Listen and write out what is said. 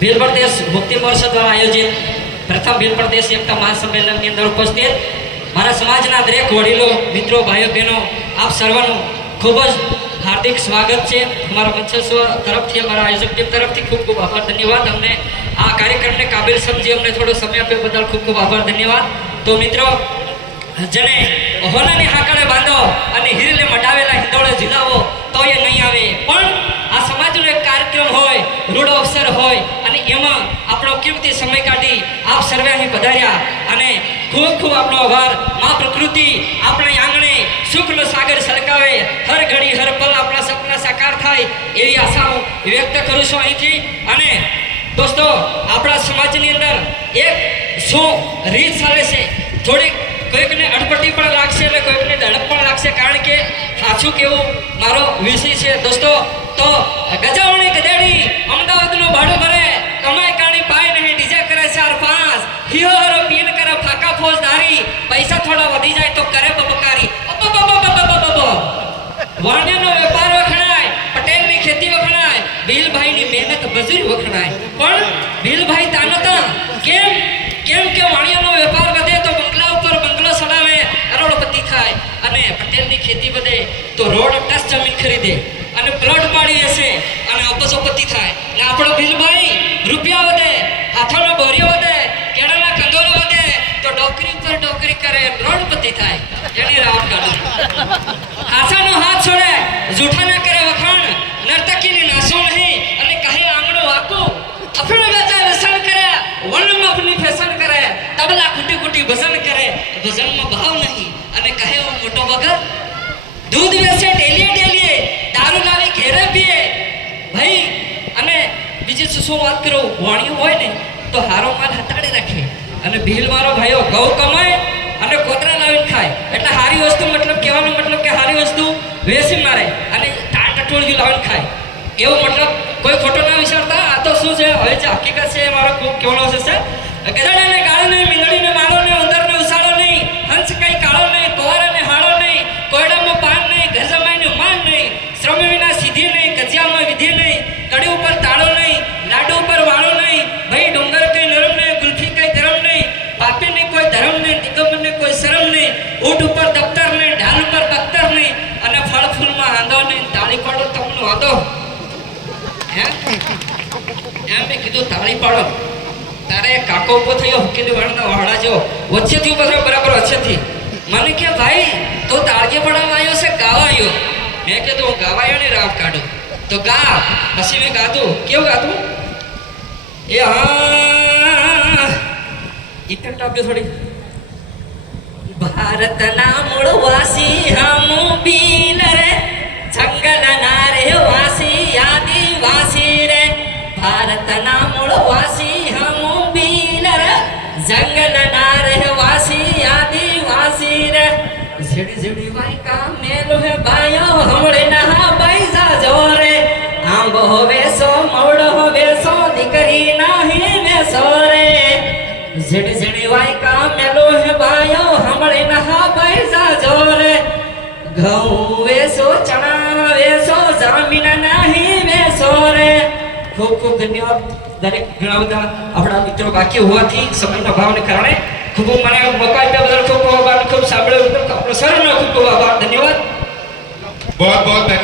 ભીલ પ્રદેશ મુક્તિ મોરચા દ્વારા આયોજિત પ્રથમ ભીલ પ્રદેશ એકતા મહાસંમેલનની અંદર ઉપસ્થિત મારા સમાજના દરેક વડીલો, મિત્રો, ભાઈઓ, બહેનો, આપ સર્વનું ખૂબ જ હાર્દિક સ્વાગત છે. અમારા મંચસ્વ તરફથી, અમારા આયોજક ટીમ તરફથી ખૂબ ખૂબ આભાર, ધન્યવાદ. અમને આ કાર્યક્રમને કાબિલ સમજી અમને થોડો સમય આપ્યો બદલ ખૂબ ખૂબ આભાર, ધન્યવાદ. તો મિત્રો, જેને હોનાની હાકડે બાંધો અને હીરને મટાવેલા હિંદોળે ઝીલાવો તો એ નહીં આવે. પણ આ સમાજનો એક કાર્યક્રમ હોય, રૂડો અવસર હોય અને એમાં આપણો કિંમતી સમય કાઢી આપ સર્વે અહીં પધાર્યા અને ખૂબ ખૂબ આપણો આભાર. મા પ્રકૃતિ આપણા આંગણે સુખનો સાગર છલકાવે, હર ઘડી હર પલ આપણા સપના સાકાર થાય એવી આશા હું વ્યક્ત કરું છું અહીંથી. અને દોસ્તો, આપણા સમાજની અંદર એક શું રીત ચાલે છે, થોડીક કોઈકને અડપટી પણ લાગશે અને કોઈકને દડપ પણ લાગશે, કારણ કે સાચું કેવું મારો વિષય છે દોસ્તો. તો ગજાવણી ગધેડી અમદાવાદનું ભાડું ભરે, કમાય કાણી પાય નહીં, ડીજે કરે 4-5, હિયોરો પીન કરે ફાકા ફોજદારી, પૈસા થોડા વધી જાય તો કરે બબકારી. વાણિયાનો વેપાર વખણાય, પટેલની ખેતી વખણાય, ભીલભાઈની મહેનત મજૂરી વખણાય. પણ ભીલભાઈ તાનતા કેમ કે વાણિયાનો વેપાર વધે તો બંગલા ઉપર બંગલો ચડાવે, કરોડપતિ થાય, અને પટેલની ખેતી વધે તો રોડ ટચ જમીન ખરીદે અને પ્લોટ પાડી હશે અને અબજોપતિ થાય. ને આપણો ભીલભાઈ રૂપિયા વધે, હાથોનો બોરિયો વધે, કેળાના કંદોરો વધે તો ડોકરી પર ડોકરી કરે, રોડપતિ થાય. એની રાવ કાઢો. હાથાનો હાથ છોડે, જૂઠાના કરે વખાણ, નર્તકીની નાસો નહીં અને કહે આંગણો વાકો, અફણ ગાતા રસણ કરે, વનમાં આપની ફેશન કરે, તબલા કુટી કુટી ભજન કરે, ભજનમાં ભાવ નહીં અને કહે ઓ મોટો વગર, દૂધ વેચે ડેલીએ દારૂ લાવી ઘેરે પીએ ભાઈ. અને બીજી શું વાત કરું, વાણિયું હોય ને તો હારો માલ હતાડી રાખે અને ભીલ મારો ભાઈઓ ઘઉં કમાય અને કોતરા લાવીને ખાય. એટલે હારી વસ્તુ મતલબ કહેવાનો મતલબ કે હારી વસ્તુ વેચી મારે અને ટાટ ટટોળજી લાવીને ખાય, એવો મતલબ કોઈ ખોટો ના વિચારતા. આ તો શું છે, હવે જે હકીકત છે એ મારો ખૂબ કહેવાનો છે. ગધાડાને ગાળો નહીં, મીંગડીને મારો નહીં, ઉંદરને ઉસાળો નહીં, હંસ કઈ કાળો નહીં, કોવારાને હાળો નહીં, કોયડામાં પાન નહીં, ઘર જમાઈને માન નહીં, શ્રમ વિના સિદ્ધિ નહીં, કજિયામાં વિધિ નહીં, કડી ઉપર તાળો નહીં, લાડુ ઉપર વાળો નહીં, ભાઈ ડુંગર કઈ નરમ નહીં, ગુલ્ફી કઈ ગરમ નહીં, પાપી ને કોઈ ધર્મ નહીં, દિગંબરને કોઈ શરમ નહીં, ઊંટ ઉપર દફતર નહીં, ઢાલ ઉપર બખ્તર નહીં અને ફળ ફૂલમાં આંધો નહીં. તાળી પાડો તમને વાંધો એમ મેં કીધું, તાળી પાડો. તારે કાકો ઉભો થયો હકીની વાળના વાળા જો વચ્ચેથી ઉભો થયો, બરાબર વચ્ચેથી. મને કે ભાઈ તો તાળીએ પડાવવા આવ્યો છે, ગાવા આવ્યો? મેં કીધું હું ગાવા આવ્યો ને રાવ કાઢું તો ગા. પછી મેં ગાતું. કેવું ગાતું? એ હા ઇફેક્ટ આપ્યો થોડી. ભારતના મૂળ વાસી હમ ભીલ રે, જંગલના રે વાસી આદિવાસી રે. ભારતના મૂળ વાસી હમ ભીલ રે, જંગલના રે વાસી આદિવાસી રે. ઝીડી ઝીડી વાયકા મેલો હે બાયો હમળે ના પૈસા જોરે, આંબ હોવે સો મવડ હોવે સો દીકરી નાહી વેસો રે. ઝીડી ઝીડી વાયકા મેલો હે બાયો હમળે ના પૈસા જોરે, ઘઉં વેસો ચણા વેસો જમીન નાહી વેસો રે. ખૂબ ખૂબ ધન્યવાદ. દરેક ઘણા બધા આપણા મિત્રો બાકી હોવાથી સમયના ભાવને કારણે ખૂબ મને મોકો આપ્યા બદલ ખૂબ ખૂબ આભાર. ખૂબ સાંભળ્યું આપણો સર્વનો ખૂબ ખૂબ આભાર, ધન્યવાદ. बहुत बहुत धन्यवाद.